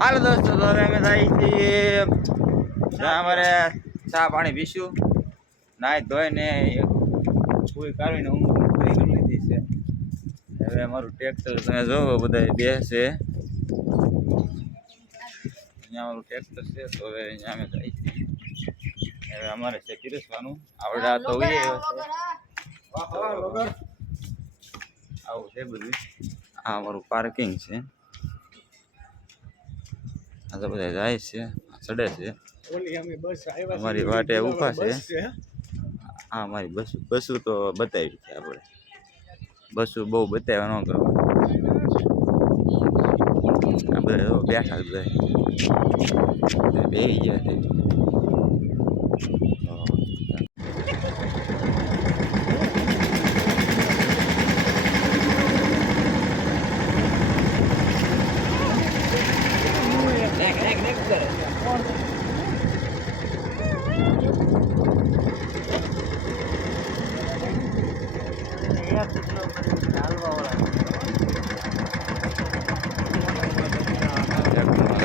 હાલો દોસ્તો તો હવે અમે થાય છીએ. જ્યાં અમારે ચા પાણી પીશું. નાહી ધોઈને પૂરી કાઢીને હું પૂરી કરી લીધી છે. હવે અમારું ટ્રેક્ટર તમે જોવો બધા બેસે. અહીંયા અમારું ટ્રેક્ટર છે તો હવે અહીંયા અમે જાય છીએ. હવે અમારે છે પીરસવાનું. આવડા તો આવું છે બધું. આ અમારું પાર્કિંગ છે. આ તો બધા જાય છે ચડે છે. અમારી વાટે ઊભા છે. હા અમારી બસ બસું તો બતાવી છે આપણે. બસું બહુ બતાવ્યા ન કરો આ બધા બેઠા બધા. બે ગયા છે તો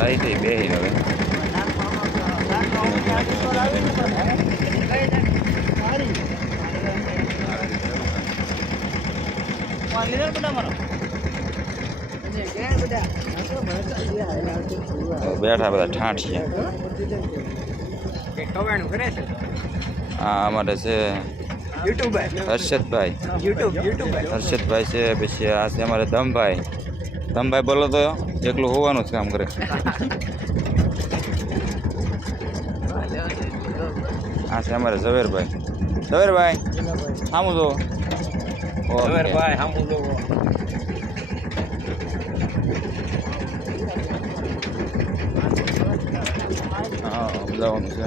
છે બે હવે. બેઠા બધા ઠાઠિયા આ અમારે છે હર્ષદભાઈ. હર્ષદભાઈ છે પછી આ છે અમારે દમભાઈ. દમભાઈ બોલો તો એકલું હોવાનું જ કામ કરે. હા છે અમારે ઝવેરભાઈ. ઝવેરભાઈ સામુ તો ભાઈ હામું જોવો હા અમદાવાનું છે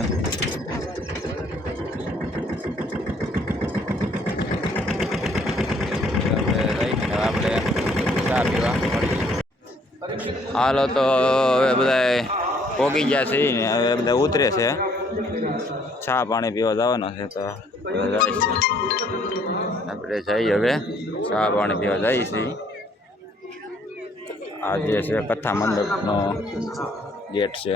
હવે લઈને આપણે ચા પીવા મળીએ હાલો તો હવે બધા પોગી ગયા છે ને, હવે બધા ઉતરે છે. ચા પાણી પીવા જવાના છે તો બધા જાય છે. આપણે જઈએ હવે, ચા પાણી પીવા જઈએ છીએ. આ જે છે કથા મંડપનો ગેટ છે.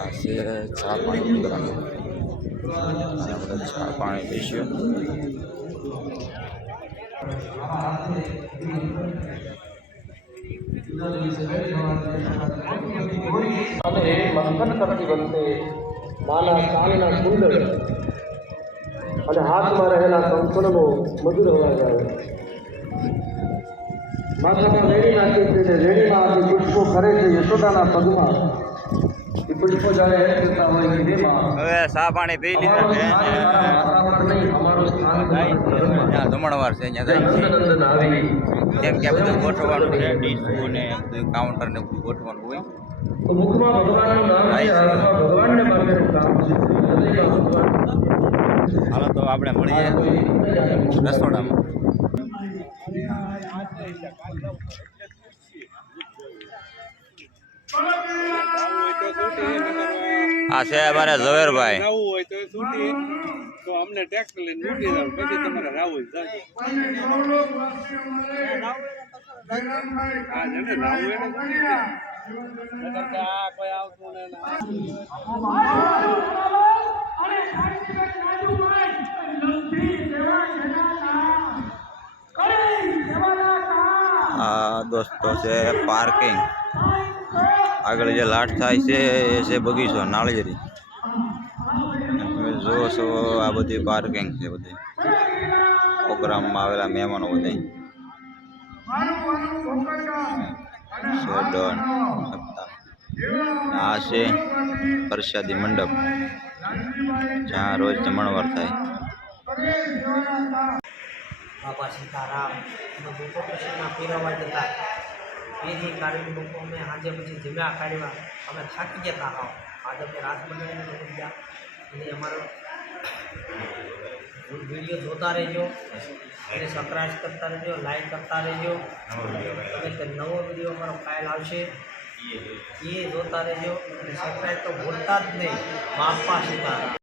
આ છે ચા પાણી પીવાનું અને આપણે ચા પાણી પીશું. અને મંથન કરતી વખતે માના કાનના કુંડળ અને હાથમાં રહેલા કંકણનો મધુર અવાજ આવે. માથામાં વેણી નાખે છે. વેણીમાં આથી પુષ્પો કરે છે. યશોદાના પગમાં. એ પુષ્પો હોય હવે ચા પાણી પી લીધા છે. અમારું સ્થાન છે. જમણવાર છે અહીંયા આવી. કેમ કે બધું ગોઠવવાનું છે ડીશું ને બધું કાઉન્ટર ને બધું ગોઠવવાનું હોય. તો મુખમાં ભગવાનનું નામ છે ભગવાનને માટેનું કામ છે. હાલો તો આપણે મળીએ રસોડામાં. આ છે અમારે ઝવેરભાઈ. રાવું હોય તો છૂટી. તો અમને ટ્રેક્ટર લઈને મૂકી દઉં પછી તમારે રાવું જાય. હા જેને રાવું એને છૂટી જાય નહીંતર તો આ કોઈ આવતું ને ના. આ દોસ્તો છે પાર્કિંગ આગળ જે લાટ થાય છે, એ છે બગીચો, નાળિયેરી. તમે છો, આ બધી પાર્કિંગ છે બધી. પ્રોગ્રામમાં આવેલા મહેમાનો બધા આ છે પ્રસાદી મંડપ, જ્યાં રોજ જમણવાર થાય. બાપા સીતારામ પેરી કાઢીને લોકો અમે આજે પછી જમ્યા કાઢ્યા. અમે થાકી જતા હાવ આજે અમે રાત બનાવીને લોકો ગયા. અને અમારો વીડિયો જોતા રહેજો. અને સબસ્ક્રાઈબ કરતા રહેજો લાઈક કરતા રહેજો. અને નવો વીડિયો અમારો ફાઇલ આવશે. એ જોતા રહેજો. અને સબસ્ક્રાઈબ તો ભૂલતા જ નહીં. બાપા સીતારામ